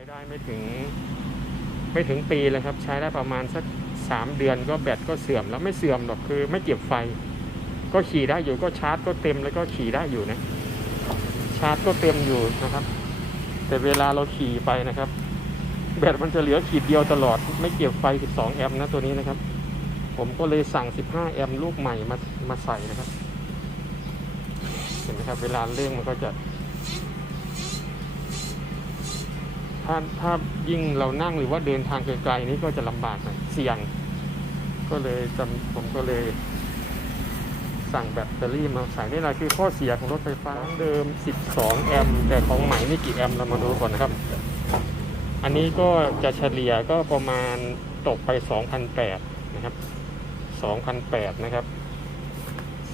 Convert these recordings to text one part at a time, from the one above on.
ช้ได้ไม่ถึงไม่ถึงปีเลยครับ ใช้ได้ประมาณสักสามเดือนก็แบตก็เสื่อมแล้วไม่เสื่อมหรอกคือไม่เก็บไฟ ก็ขี่ได้อยู่ก็ชาร์จก็เต็มแล้วก็ขี่ได้อยู่นะ ชาร์จก็เต็มอยู่นะครับ แต่เวลาเราขี่ไปนะครับ แบตมันจะเหลือขีดเดียวตลอด ไม่เก็บไฟ 12 แอมป์นะตัวนี้นะครับ ผมก็เลยสั่ง 15 แอมป์ลูกใหม่มามาใส่นะครับ เห็นไหมครับ เวลาเร่งมันก็จะ ถ้าถ้ายิ่งเรานั่งหรือว่าเดินทางไกลๆนี้ก็จะลำบากหน่อยเสี่ยง ก็เลยจำผมก็เลยสั่งแบตเตอรี่มาใส่นี่แหละคือข้อเสียของรถไฟฟ้าเดิม 12 แอมป์แต่ของใหม่นี่กี่แอมป์เรามาดูก่อนนะครับ อันนี้ก็จะเฉลี่ยก็ประมาณตกไป 2,008นะครับ2,008นะครับ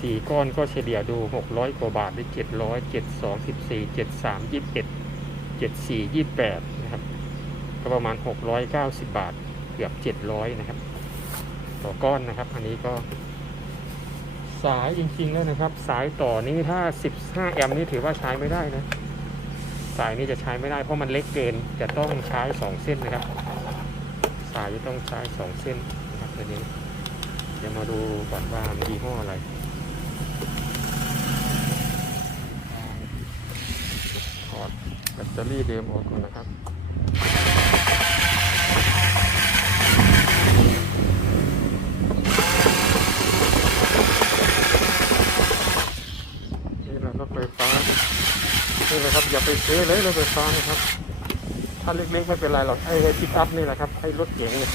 สี่ก้อนก็เฉลี่ยดู 600 กว่าบาทได้700 72 14 73 21 74 28 นะครับ ก็ประมาณ 690 บาท เกือบ 700 นะครับ ต่อก้อนนะครับ อันนี้ก็ สายจริงๆแล้วนะครับ สายต่อนี้ถ้า 15 แอมป์นี่ถือว่าใช้ไม่ได้นะ สายนี้จะใช้ไม่ได้เพราะมันเล็กเกิน จะต้องใช้ 2 เส้นนะครับ สายจะต้องใช้ 2 เส้นนะครับตัวนี้ เดี๋ยวมาดูก่อนว่ามันยี่ห้ออะไร ถอด แบตเตอรี่เดิมออกก่อนนะครับนี่แหละรถไฟฟ้านี่แหละครับอย่าไปซื้อเลยรถไฟฟ้านะครับ ถ้าเล็กๆไม่เป็นไรหรอกไอ้พิกอัพนี่แหละครับไอ้รถเก๋งเนี่ย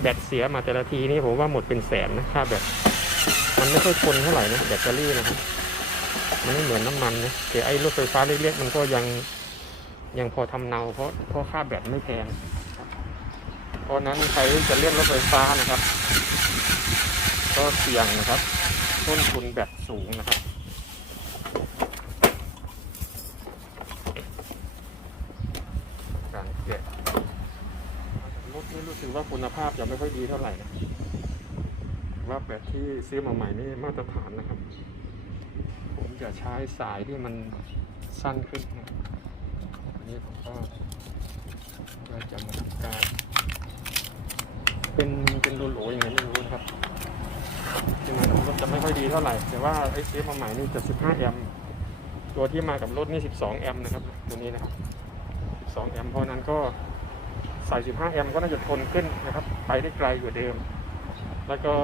แบตเสียมาแต่ละทีนี่ผมว่าหมดเป็นแสนนะค่าแบตมันไม่ค่อยทนเท่าไหร่นะแบตเตอรี่นะครับมันไม่เหมือนน้ำมันนะแต่ไอ้รถไฟฟ้าเล็กๆมันก็ยัง ยังพอทำเนาเพราะเพราะค่าแบตไม่แพงเพราะนั้นใครจะเล่นรถไฟฟ้านะครับ ก็เสี่ยงนะครับ ต้นทุนแบตสูงนะครับการแกะรถนี่รู้สึกว่าคุณภาพจะไม่ค่อยดีเท่าไหร่นะว่าแบตที่ซื้อมาใหม่นี่มาตรฐานนะครับ ผมจะใช้สายที่มันสั้นขึ้นนะ นี้ผมก็ก็จะมาทำการ เป็นเป็นโหลอย่างไงไม่รู้นะครับที่มากับรถจะไม่ค่อยดีเท่าไหร่ แต่ว่าไอ้ซื้อมาใหม่นี่จะ15แอมป์ตัวที่มากับรถนี่ 12 แอมป์นะครับตัวนี้นะครับ 12 แอมป์เพราะนั้นก็ใส่15 แอมป์ก็น่าจะทนขึ้นนะครับ ไปได้ไกลกว่าเดิม แล้วก็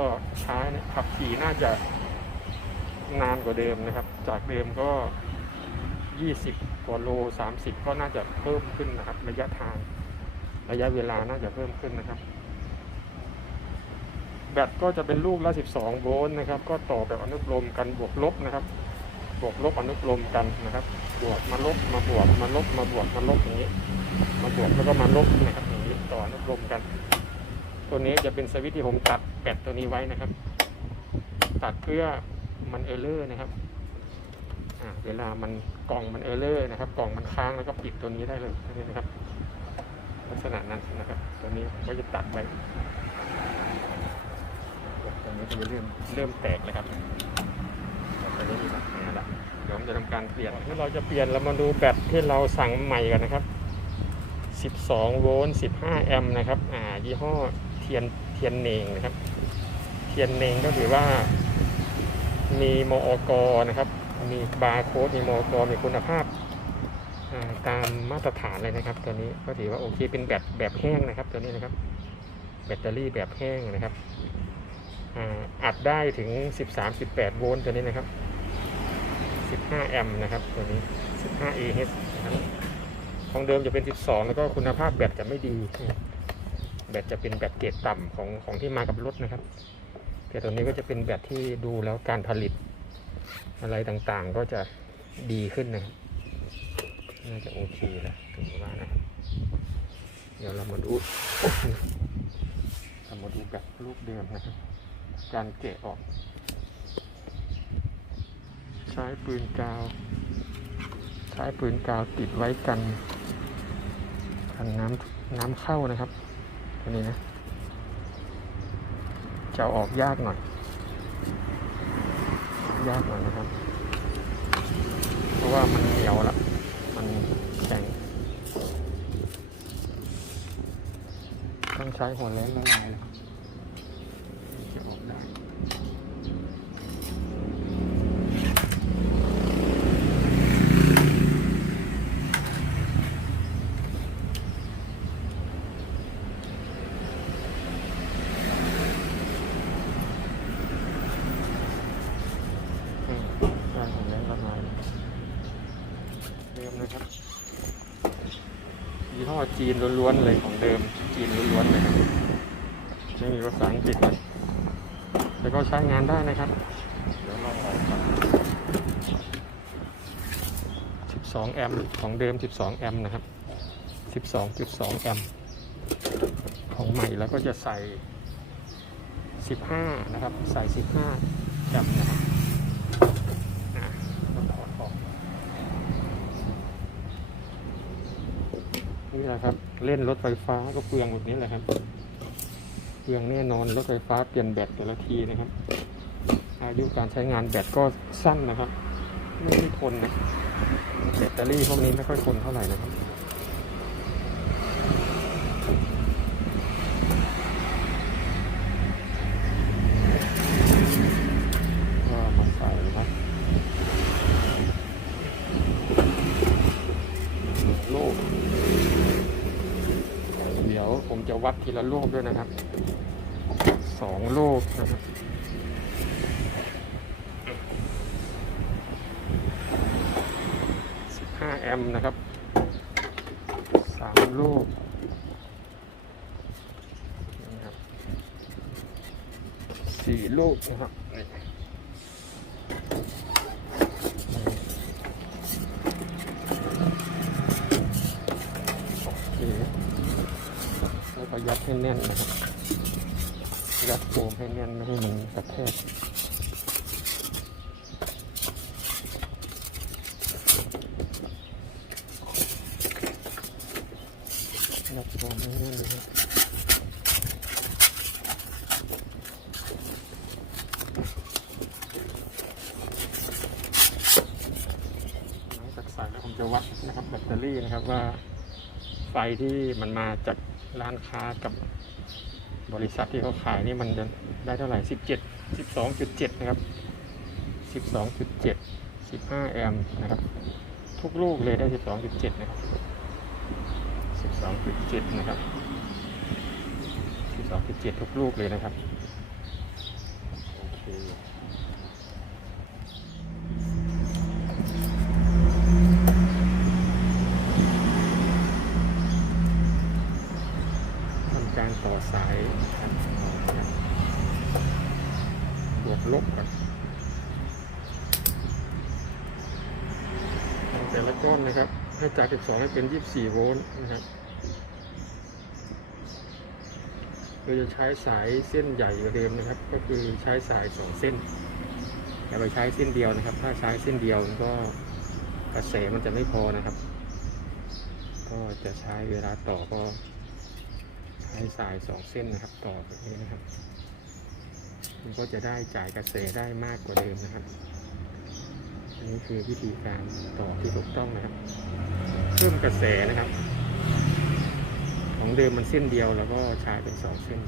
ใช้เนี่ยขับขี่น่าจะนานกว่าเดิมนะครับ จากเดิมก็ 20 กว่าโล 30 ก็น่าจะเพิ่มขึ้นนะครับ ระยะทาง ระยะเวลาน่าจะเพิ่มขึ้นนะครับ แบตก็จะเป็นลูกละ 12 โวลต์นะครับ ก็ต่อแบบอนุกรมกันบวกลบนะครับ บวกลบอนุกรมกันนะครับ บวกมาลบมาบวกมาลบมาบวกมาลบอย่างนี้ มาบวกแล้วก็มาลบนะครับอย่างนี้ต่ออนุกรมกัน ตัวนี้จะเป็นสวิตช์ที่ผมตัดแบตตัวนี้ไว้นะครับ ตัดเพื่อมันเออร์เลอร์นะครับ เวลามันกล่องมันเออร์เลอร์นะครับ กล่องมันค้างแล้วก็ปิดตัวนี้ได้เลยนี่นะครับ ลักษณะนั้นนะครับ ตัวนี้ผมก็จะตัดไว้ตัวนี้จะเริ่มเริ่มแตกเลยครับตัวนี้มีปัญหาละเดี๋ยวผมจะทำการเปลี่ยนที่เราจะเปลี่ยนเรามาดูแบตที่เราสั่งใหม่กันนะครับ 12 โวลต์ 15 แอมป์นะครับ อ่า ยี่ห้อเทียนเทียนเนงนะครับ เทียนเนงก็ถือว่ามีมอกนะครับ บาร์โค้ดมีมอกมีคุณภาพตามมาตรฐานเลยนะครับ ตัวนี้ก็ถือว่าโอเคเป็นแบบแบบแห้งนะครับ ตัวนี้นะครับ แบตเตอรี่แบบแห้งนะครับอัดได้ถึง 13-18 โวลต์ตัวนี้นะครับ 15 แอมป์นะครับ ตัวนี้ 15 AH นะครับของเดิมจะเป็น 12 แล้วก็คุณภาพแบตจะไม่ดี แบตจะเป็นแบตเกรดต่ำของของที่มากับรถนะครับ แต่ตัวนี้ก็จะเป็นแบตที่ดูแล้วการผลิต อะไรต่างๆก็จะดีขึ้นนะครับ น่าจะโอเคแล้วถึงว่านะเดี๋ยวเรามาดูเรามาดูแบลูกเดิมนะครับ การแกะออก ใช้ปืนกาว ใช้ปืนกาวติดไว้กันกันน้ำน้ำเข้านะครับตัวนี้นะจะเอาออกยากหน่อย ยากหน่อยนะครับ เพราะว่ามันเหนียวละมันแข็ง ต้องใช้หัวเล่นลอยนะครับ ละลายเดิมนะครับยี่ห้อจีนล้วนๆเลยของเดิมจีนล้วนๆเลยครับไม่มีภาษาอังกฤษเลยแต่ก็ใช้งานได้นะครับ เดี๋ยวเราออกก่อน12 แอมป์ของเดิม 12 แอมป์นะครับ 12.2 แอมป์ของใหม่แล้วก็จะใส่ 15 นะครับ ใส่ 15 แอมป์นะครับ อะก็ถอดออก นี่แหละครับ เล่นรถไฟฟ้าก็เปลืองแบบนี้แหละครับ เปลืองแน่นอนรถไฟฟ้าเปลี่ยนแบตแต่ละทีนะครับ อายุการใช้งานแบตก็สั้นนะครับ ไม่ได้ทนนะแบตเตอรี่พวกนี้ไม่ค่อยทนเท่าไหร่นะครับ ก็มาใส่นะครับ ลูก เดี๋ยวผมจะ วัดทีละลูกด้วยนะครับ สองลูกนะครับสิบห้าแอมป์นะครับสามลูกนะครับสี่ลูกนะครับนี่โอเคแล้ว ก็ยัดให้แน่นนะครับ ยัดโฟมให้แน่นไม่ให้มันกระแทกยัดโฟมให้แน่นเลยครับจากใส่แล้วผมจะวัดนะครับแบตเตอรี่นะครับว่าไฟที่มันมาจาก ร้านค้ากับบริษัทที่เขาขายนี่มันจะได้เท่าไหร่17 12.7นะครับ12.7 15แอมป์นะครับ ทุกลูกเลยได้12.7นะครับ12.7นะครับ12.7ทุกลูกเลยนะครับโอเค ทำการต่อ สายบวกลบก่อนแต่ละก้อนนะครับ ให้จาก 12 ให้เป็น 24 โวลต์นะครับเราจะใช้สายเส้นใหญ่กว่าเดิมนะครับ ก็คือใช้สาย 2 เส้นอย่าไปใช้เส้นเดียวนะครับ ถ้าใช้เส้นเดียวมันก็กระแสมันจะไม่พอนะครับ ก็จะใช้เวลาต่อก็ ใช้สายสองเส้นนะครับ ต่อแบบนี้นะครับ มันก็จะได้จ่ายกระแสได้มากกว่าเดิมนะครับ อันนี้คือวิธีการต่อที่ถูกต้องนะครับ เพิ่มกระแสนะครับ ของเดิมมันเส้นเดียวแล้วก็ใช้เป็นสองเส้น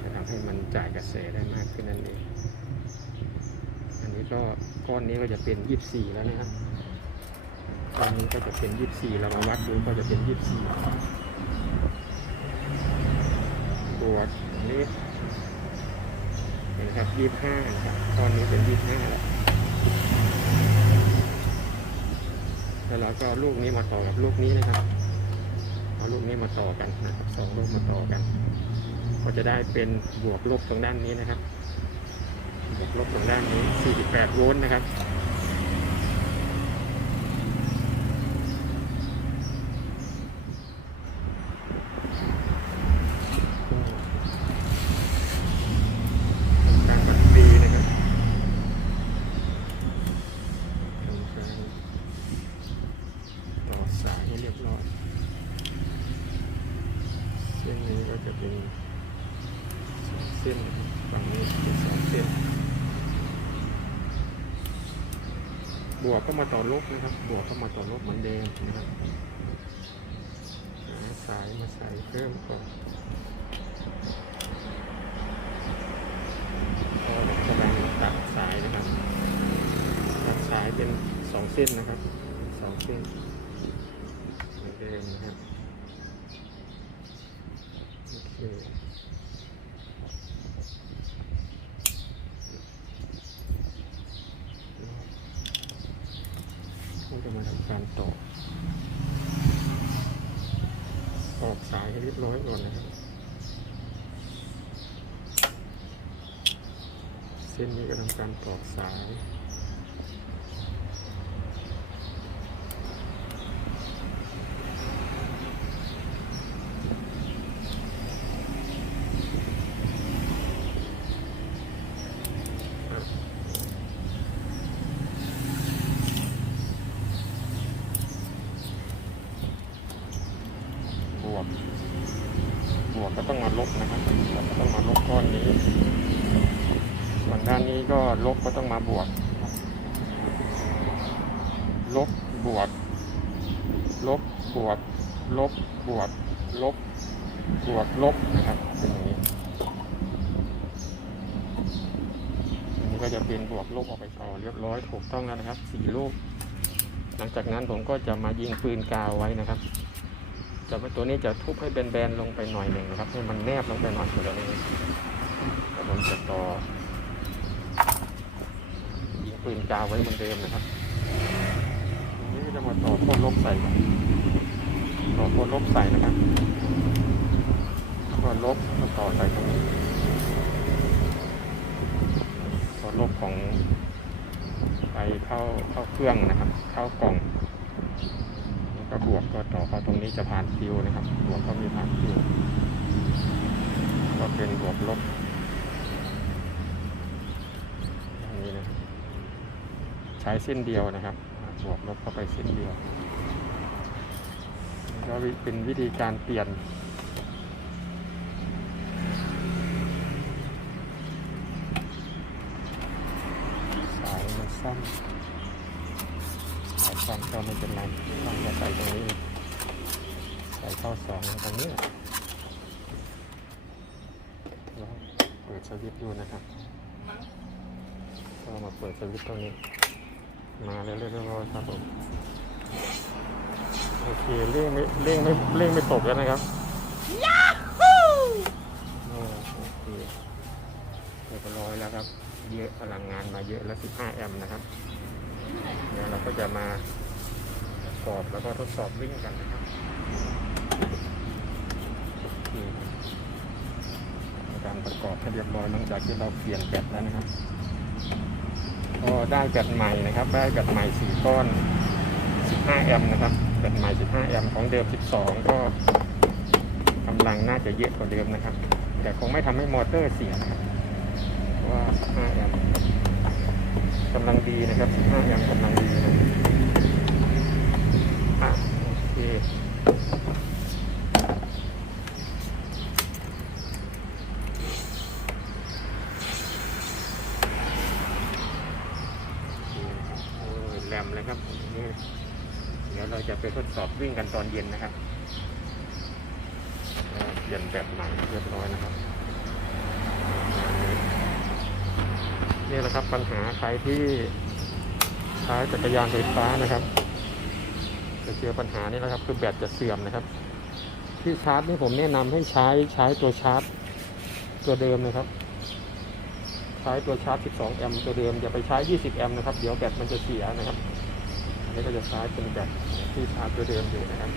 จะทำให้มันจ่ายกระแสได้มากขึ้นนั่นเอง อันนี้ก็ก้อนนี้ก็จะเป็นยี่สี่แล้วนะครับ ตอนนี้ก็จะเป็นยี่สี่เรามาวัดดูก็จะเป็นยี่สี่บวกอันนี้เห็นครับยี่ห้านะครับตอนนี้เป็นยี่ห้าแล้วแล้วเราก็ลูกนี้มาต่อกับลูกนี้นะครับเอาลูกนี้มาต่อกันนะครับสองลูกมาต่อกัน ก็จะได้เป็นบวกลบตรงด้านนี้นะครับบวกลบตรงด้านนี้48โวลต์นะครับดดีนะครับทำการต่อสายให้เรียบร้อย เส้นนี้ก็จะเป็น เส้นนะครับฝั่งนี้เป็นสองเส้น บวกก็มาต่อลบนะครับ บวกก็มาต่อลบเหมือนเดิมนะครับสายมาใส่เพิ่มก่อนก็กำลังตัดสายนะครับ ตัดสายเป็นสองเส้นนะครับสองเส้นเหมือนเดิมนะครับโอเค การต่อ ออกสายให้เรียบร้อยก่อนนะครับ เส้นนี้ก็ทำการตอกสาย บวก บวกก็ต้องมาลบนะครับบวกก็ต้องมาลบก้อนนี้ ส่วนด้านนี้ก็ลบก็ ต้องมาบวก ลบบวก ลบบวก ลบบวก ลบบวก ลบนะครับเป็นอย่างนี้อันนี้ก็จะเป็นบวกลบออกไปต่อเรียบร้อยถูกต้องแล้วนะครับสี่ลูกหลังจากนั้นผมก็จะมายิงปืนกาวไว้นะครับจะตัวนี้จะทุบให้แบนๆลงไปหน่อยหนึ่งนะครับให้มันแนบลงไปหน่อยเดี๋ยวนี้แล้วผมจะต่อ กาวไว้เหมือนเดิมนะครับนนี้จะมาต่อโคตรลบใส่ก่อนต่อโคตรลบใส่นะครับโคตรลบแล้วต่อใส่ตรงนี้โคตรลบของไปเข้าเข้าเครื่องนะครับ เข้ากล่องแล้วก็บวกก็ต่อเข้าตรงนี้จะผ่านฟิวนะครับ บวกก็มีผ่านฟิวก็เป็นบวกลบอย่างนี้นะครับใช้เส้นเดียวนะครับ บวกลบเข้าไปเส้นเดียวก็เป็นวิธีการเปลี่ยนสายมันสั้นสายสั้นก็ไม่เป็นไรเราจะใส่ตรงนี้ ใส่เข้าสองตรงนี้และแล้วเปิดสวิตช์ดูนะครับก็มาเปิดสวิตช์ตรงนี้ มาเรื่อยๆครับผมโอเคเร่งไม่เร่งไม่เร่งไม่ตกแล้วนะครับยาฮูโอเคเรียบร้อยแล้วครับ เยอะพลังงานมาเยอะแล้ว 15 แอมป์นะครับเดี๋ยวเราก็จะมาประกอบแล้วก็ทดสอบวิ่งกันนะครับโอเคการประกอบให้เรียบร้อยหลังจากที่เราเปลี่ยนแบตแล้วนะครับ ก็ได้แบตใหม่นะครับ ได้แบตใหม่4ก้อน 15 แอมป์นะครับแบตใหม่ 15 แอมป์ของเดิม 12 ก็กำลังน่าจะเยอะกว่าเดิมนะครับ แต่คงไม่ทำให้มอเตอร์เสียนะครับเพราะว่า 15 แอมป์กำลังดีนะครับ 15 แอมป์กำลังดีนะโอเค โอ้ยแรมเลยครับนี่เดี๋ยวเราจะไปทด สอบวิ่งกันตอนเย็นนะครับเปลี่ยนแบบใหม่เรียบร้อยนะครับ นี่แหละครับปัญหาใครที่ใช้จักรยานไฟฟ้านะครับจะเจอปัญหานี้นะครับ คือแบตจะเสื่อมนะครับ ที่ชาร์จนี่ผมแนะนำให้ใช้ใช้ตัวชาร์จ ตัวเดิมนะครับ ใช้ตัวชาร์จ 12 แอมป์ตัวเดิมอย่าไปใช้ 20 แอมป์นะครับ เดี๋ยวแบตมันจะเสียนะครับ อันนี้ก็จะใช้เป็นแบต ที่ชาร์จตัวเดิมอยู่นะครับ